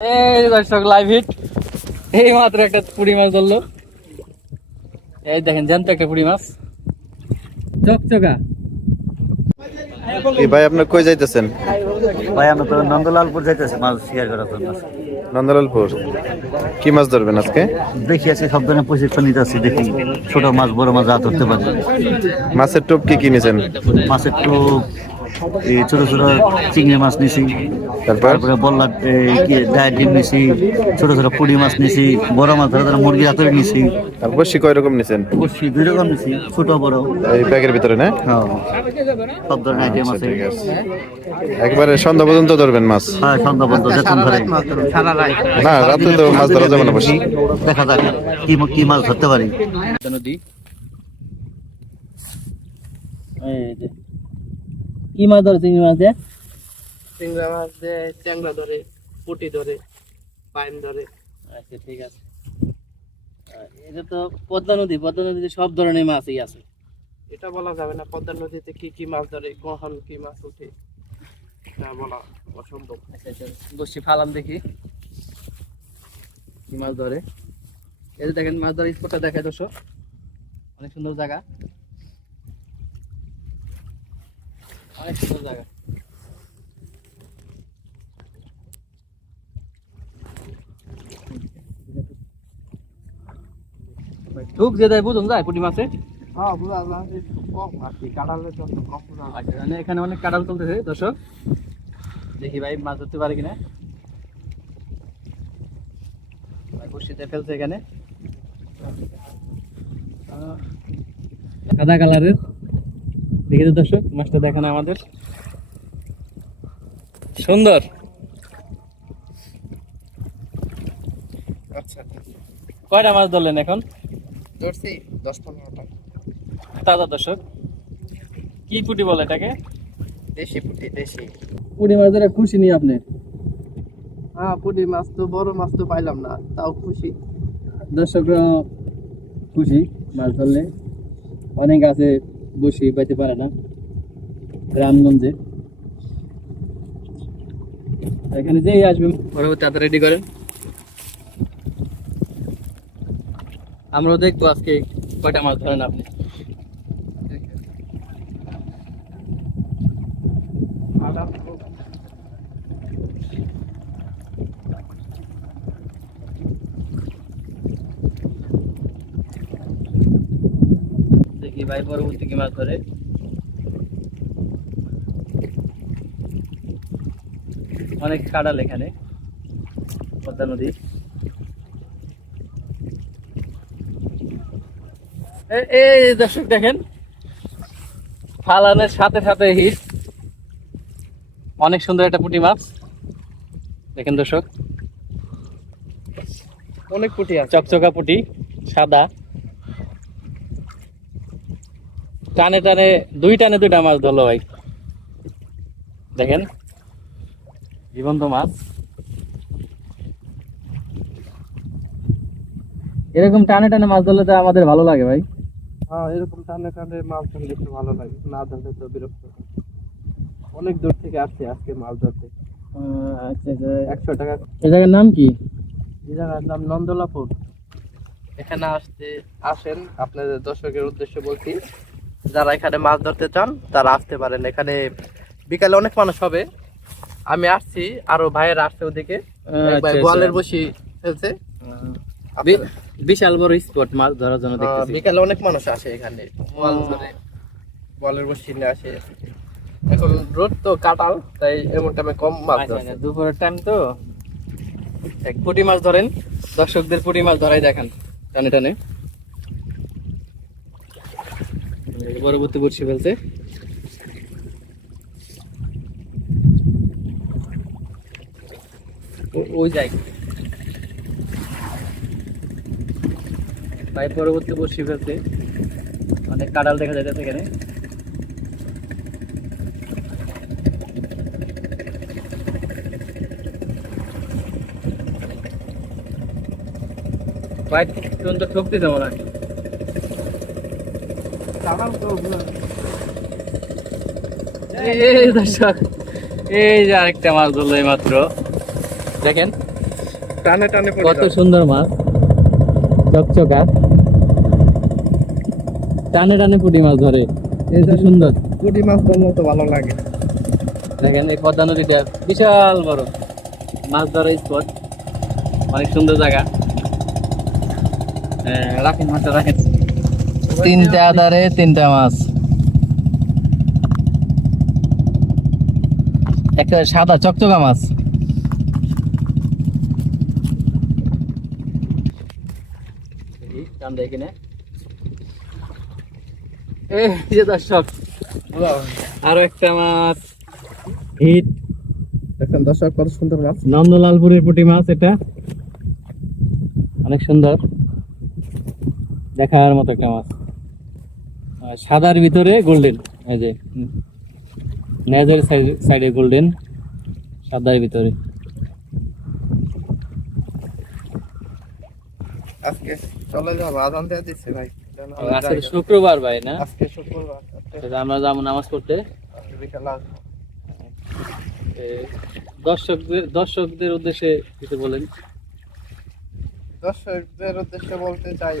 এই দর্শক live hit এই মাত্র একটা পুঁটি মাছ ধরলো। এই দেখেন জ্যান্ত একটা পুঁটি মাছ চকচকা। ভাই আপনার কই যাইতেছেন? ভাই আমরা তো নন্দলালপুর যাইতেছি মাছ শিকার করার জন্য। নন্দলালপুর কি মাছ ধরবেন আজকে? দেখি আজকে সব ধরনের প্রশিক্ষণ নিতে আসছি, দেখি ছোট মাছ বড় মাছ যা ধরতে পারি। মাছের টোপ কি কিনেছেন? মাছের টোপ এই ছোট ছোট চিংড়ি মাছ নিছি, তারপরে বললা কি ডায়েট ডিম নিছি, ছোট ছোট পুঁটি মাছ নিছি, বড় মাছ ধরে ধরে মুরগি হাতের নিছি। আর বসি কয় রকম নিছেন? বসি 2 রকম নিছি, ছোট বড় এই ব্যাগের ভিতরে না? হ্যাঁ, সব ধরনের আইটেম আছে। ঠিক আছে, একবারে সন্ধ্যা পর্যন্ত ধরবেন মাছ? হ্যাঁ, সন্ধ্যা পর্যন্ত যেতক্ষণ ধরে। না, রাতে তো মাছ ধরা যাবে না। বসি দেখা যাক কি মাছ ধরতে পারি। নদী কি মাছ ধরে? চিংড়ি মাছ দিয়ে, চিংড়া মাছ দিয়ে চ্যাংড়া ধরে, পুঁটি ধরে, পাইন ধরে। আচ্ছা ঠিক আছে। এটা তো পদ্মা নদী, পদ্মা নদীতে সব ধরনের মাছই আছে। এটা বলা যাবে না পদ্মা নদীতে কি কি মাছ ধরে, কখন কি মাছ উঠে এটা বলা অসম্ভব। আচ্ছা আচ্ছা, বসছি ফালাম দেখি কি মাছ ধরে। এই যে দেখেন মাছ ধরার স্পটটা দেখায় দর্শক, অনেক সুন্দর জায়গা, অনেক সুন্দর জায়গা। ঠুক যে দেয় বুঝুন যায় পুঁটি মাছে। হ্যাঁ, বুঝা যায় কম আর কি, কাঁঠালের জন্য কম বুঝা যায়। আচ্ছা, মানে এখানে অনেক কাঁঠাল চলতেছে দর্শক, দেখি ভাই মাছ ধরতে পারে কিনা। ভাই বসিতে ফেলছে এখানে সাদা কালারের, দেখি তো দর্শক মাছটা দেখেন আমাদের সুন্দর। আচ্ছা, কয়টা মাছ ধরলেন এখন? ধরছি 10-15টা। তাজা দর্শক, কি পুঁটি বলে এটাকে? দেশি পুঁটি, দেশি। পুঁটি মাছ ধরে খুশি নি আপনি? হ্যাঁ, পুঁটি মাছ তো বড় মাছ তো পাইলাম না, তাও খুশি। দর্শকরা খুশি মাছ ধরলে, অনেক আছে বসি পাইতে পারে না গ্রামগঞ্জে। এখানে যেই আসবে পরবর্তী হাতে রেডি করেন, আমরাও দেখবো আজকে কয়টা মাছ ধরেন আপনি। দেখি ভাই পরবর্তী কি মাছ ধরে। অনেক কাঁঠাল এখানে পদ্মা নদী। এই দর্শক দেখেন ফালানের সাথে সাথে হিট, অনেক সুন্দর একটা পুঁটি মাছ দেখেন দর্শক, অনেক পুঁটি আছে, চকচকা পুঁটি সাদা। টানে টানে দুইটা মাছ ধরলো ভাই, দেখেন জীবন্ত মাছ। এরকম টানে টানে মাছ ধরলে তো আমাদের ভালো লাগে ভাই। হ্যাঁ, এরকম টানে টানে মাছ ধরলে একটু ভালো লাগে, না ধরলে তো বিরক্ত। অনেক দূর থেকে আসছে আজকে মাছ ধরতে। আচ্ছা আচ্ছা, 100 টাকা। এই জায়গার নাম কি? এই জায়গার নাম নন্দলাপুর। এখানে আসেন, আপনাদের দর্শকের উদ্দেশ্যে বলছি, যারা এখানে মাছ ধরতে চান তারা আসতে পারেন। এখানে বিকালে অনেক মানুষ হবে, আমি আসছি, আরো ভাইয়ের আসছে ওদিকে, গোয়ালের বসি ফেলছে। বিশাল বড় স্পট মাছ ধরার জন্য দেখতেছি। বিকালে অনেক মানুষ আসে এখানে, মাছ ধরে গোয়ালের বসি নিয়ে আসে। এখন রোদ তো কাটাল, তাই এমন টাইমে কম মাছ ধরছে। দুপুরের টাইম তো পুঁটি মাছ ধরেন, দর্শকদের পুঁটি মাছ ধরাই দেখান টানে টানে। পরবর্তী বড়শি ফেলছে, ওই যাই ভাই, পরবর্তী বড়শি ফেলছে, অনেক কাঁঠাল দেখা যাচ্ছে এখানে। ভাই তুমি তো ঠকতেছ মনে হয়। এই দর্শক, এই যে আরেকটা মাছ ধরলো এই মাত্র, দেখেন টানে টানে পড়ে কত যাবে। সুন্দর মাছ, চকচকা, টানে টানে পুঁটি মাছ ধরে, এই কত যে সুন্দর। পুঁটি মাছ ধরলে তো ভালো লাগে। দেখেন এই পদ্মা নদীটা বিশাল বড় মাছ ধরার স্পট, অনেক সুন্দর জায়গা। রাখেন মাছটা রাখেন। তিনটা আদারে তিনটা মাছ, একটা সাদা চকচকা মাছ। এই যে দর্শক, আরো একটা মাছ হিট, দেখেন দর্শক কত সুন্দর মাছ। নন্দলালপুরের পুঁটি মাছ, এটা অনেক সুন্দর দেখার মতো একটা মাছ। সাদার ভিতরে গোল্ডেন, এই যে নেজের সাইডে গোল্ডেন, সাদার ভিতরে। আজকে চলে যাবো, আজান দিয়ে দিচ্ছে ভাই। আজকে শুক্রবার ভাই না, আজকে শুক্রবার, আমরা যাবো নামাজ পড়তে। আজকে বিকালে আসবো। দর্শকদের উদ্দেশ্যে কিছু বলেন। দর্শকদের উদ্দেশ্যে বলতে চাই,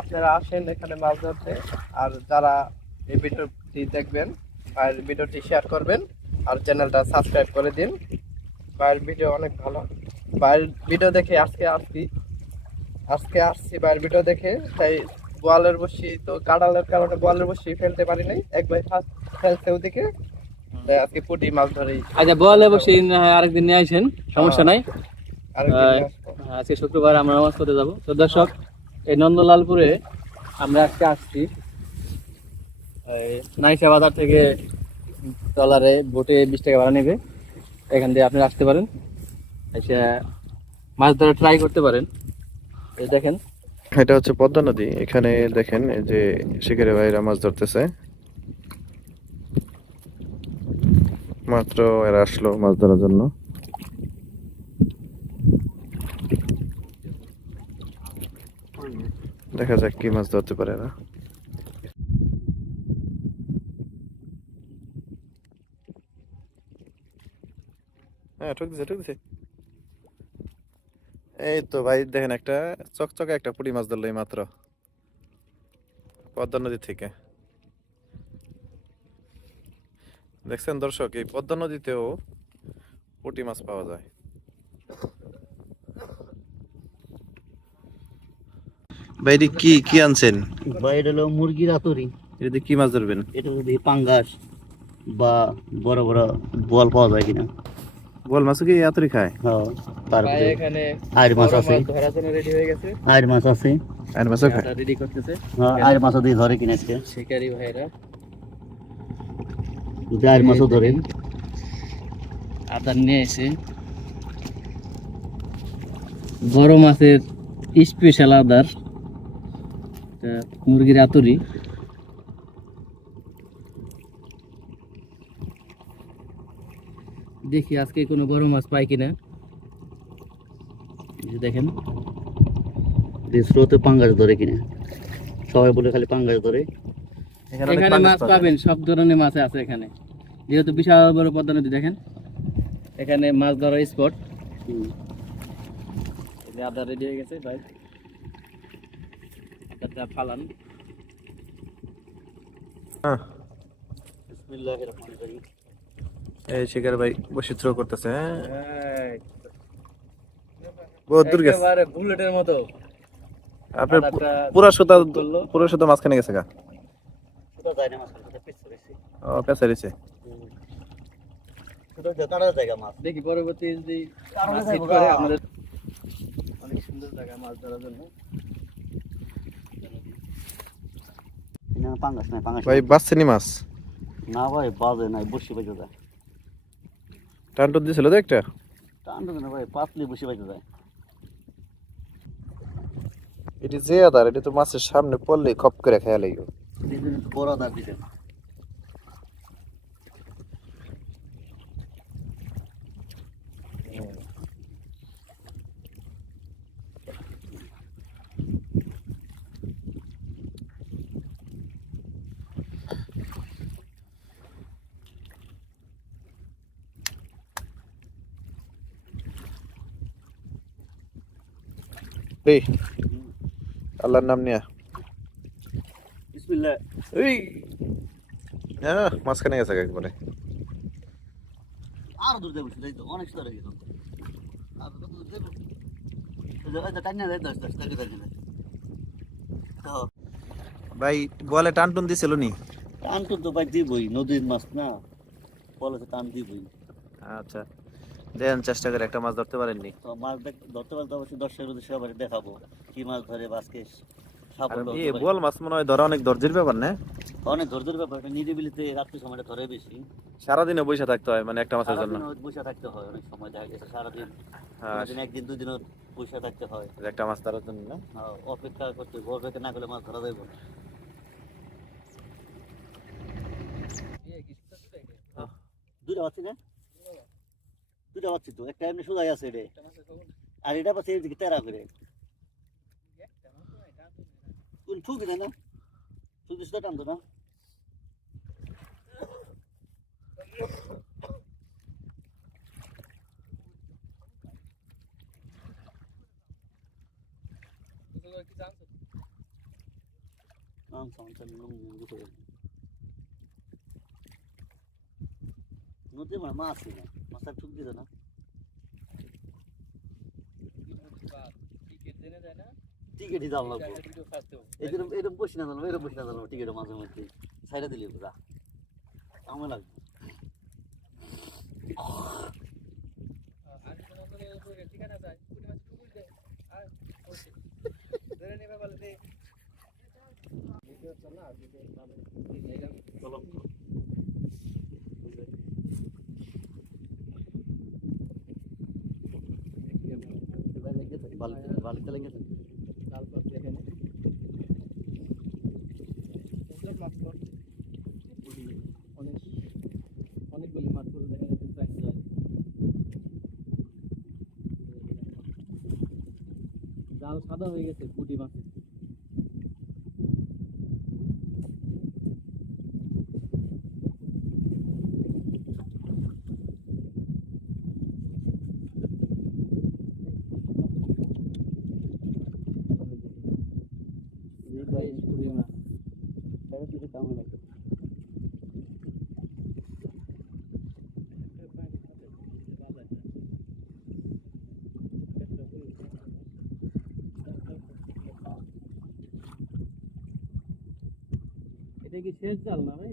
আপনারা আসেন এখানে মাছ ধরতে। আর যারা এই ভিডিওটি দেখবেন, ভাইয়ের ভিডিওটি শেয়ার করবেন আর চ্যানেলটা সাবস্ক্রাইব করে দিন। ভাইয়ের ভিডিও অনেক ভালো। ভাইয়ের ভিডিও দেখে আজকে আসছি ভাইয়ের ভিডিও দেখে। তাই বোয়ালের বসি তো কাঁড়ালের কারণে বোয়ালের বসি ফেলতে পারি নাই, এক ভাই ফার্স্ট ফেলছে ওদিকে, তাই আজকে পুঁটি মাছ ধরেই আচ্ছা বলে বসে আরেকদিন নিয়ে আসেন, সমস্যা নাই। আরেকদিন নিয়ে আসবো। আজকে শুক্রবার আমরা নামাজ পড়তে যাবো। তো দর্শক, এই নন্দলালপুরে আমরা আজকে আসছি নাইসা বাজার থেকে। ট্রলারে বোটে 20 টাকা ভাড়া নেবে, এখান দিয়ে আপনি আসতে পারেন, এসে মাছ ধরা ট্রাই করতে পারেন। এই দেখেন এটা হচ্ছে পদ্মা নদী। এখানে দেখেন এই যে শিকারী ভাইরা মাছ ধরতেছে। মাত্র এরা আসলো মাছ ধরার জন্য। দেখা যাক কি মাছ ধরতে পারে এরা। হ্যাঁ ঠুকছে ঠুকছে। এই তো ভাই দেখেন একটা চকচকে একটা পুঁটি মাছ ধরলো এই মাত্র পদ্মা নদী থেকে। দেখছেন দর্শক, এই পদ্মা নদীতেও পুঁটি মাছ পাওয়া যায়। ভাই এটি কি কি আনছেন? ভাই এটা হলো মুরগির আতরি। এটাতে কি মাছ ধরবেন? এটা যদি পাঙ্গাস বা বড় বড় বোয়াল পাওয়া যায় কিনা। বল মাছ কি আতরি খায়? হ্যাঁ, তারপরে এখানে আইর মাছ আছে, ধরার জন্য রেডি হয়ে গেছে, আইর মাছ আছে। আর মাছও খায়? রেডি করতেছে হ্যাঁ, আইর মাছও দিয়ে ধরে কিনা আজকে। শিকারি ভাইরা। যদি আইর মাছও ধরেন, আদার নিয়ে এসে বড় মাছের স্পেশাল আদার, মুরগির আতুরি। দেখি আজকে কোনো বড় মাছ পাই কিনা। এই যে দেখেন স্রোতে পাঙ্গাস ধরে কিনা। সবাই বলে খালি পাঙ্গাস ধরে। এখানে মাছ পাবেন, সব ধরনের মাছ আছে এখানে, যেহেতু বিশাল বড় পদ্মা নদী। দেখেন এখানে মাছ ধরার স্পট। আদা রেডি হয়ে গেছে ভাই, আদাটা ফালান। বিসমিল্লাহির রহমানির রহিম। এই শিকার ভাই বসিত্র করতেছে। বহুত দূর গেছে। একেবারে বুলেটের মতো। আপনার আদাটা পুরা সুতা মাঝখানে গেছে গা। শুধু যায় না মাছ, শুধু পিছ করেছি। ও পেঁচা দিছে। শুধু কাটার জায়গা মাছ। দেখি পরবর্তী যদি কারণে মাছ যাইবো hit করে গা। আমাদের অনেক সুন্দর জায়গা মাছ ধরার জন্য। না পাঙ্গাস নাই, পাঙ্গাস ভাই নাই। বাচ্চানি মাছ না ভাই, বাজে নাই, বসি বাজে যায়। টানটু দিছিল তো একটা। টান না ভাই, পাতলি বসি বাজে যায়। এটি যে আদার, এটি তো মাছের সামনে পড়লে খপ করে খেয়া লাগবে। বড় দাঁত দিতেন। এই আল্লাহর নাম নিয়া বিসমিল্লাহ। এই হ্যাঁ মাঝখানে গেছে একবারে। আর দূর যাবো সেটাই তো অনেক স্তরে গেলাম। আর কত দূর যাবো? এই যে টাইনা যায় 10 টাকা টাকা। তো ভাই বলে টান টুন দিছিল নি? টান তো ভাই দিবই, নদীর মাছ না, বলে তো টান দিবই। আচ্ছা দেন চেষ্টা করে একটা মাছ ধরতে পারেননি? তো মাছ ধরতে পারলে তো অবশ্যই দর্শকের উদ্দেশ্যে সবাই দেখাবো কি মাছ ধরে বা আজকে আর সাফল্য এই হতে পারে। বোয়াল মাছ মনে হয় ধরা অনেক ধৈর্যের ব্যাপার না? অনেক ধৈর্যের ব্যাপার, এটা নিরিবিলিতে রাত্রি সময়টা ধরে বেশি। সারাদিনে বসে থাকতে হয় মানে একটা মাছের জন্য। সারাদিন বসে থাকতে হয়, অনেক সময় দেখা গেছে সারাদিন, হ্যাঁ কোনোদিন একদিন দুদিনও বসে থাকতে হয়। একটা মাছ ধরার জন্য না? অপেক্ষা করতে, ভোর পেতে না করলে মাছ ধরা যাইব না। দুইটা পাচ্ছি না, দুইটা পাচ্ছি তো, একটা এমনি সোজাই আছে রে, আর এটা পাচ্ছি এইদিকে তেরা করে। কোন ঠুকি দেয় না, ঠুকি সেটা টানতো না। নদী মানে মাছ না, মাছ আর ঠুক দিত না। টিকিটই দাম লাগবে, এরকম এরকম বসে না জানবো, এরকম বসে না জানবো, টিকিটের মাঝে মধ্যে সাইডে দিলে পুরা আমার লাগবে। বালিতে লেগেছে। অনেকগুলি মাছ পড়ে দেখা যাচ্ছে প্রায় যায়। জাল সাদা হয়ে গেছে পুঁটি মাছে। পুঁটি মাছ এটা কি শেষ জাল না ভাই?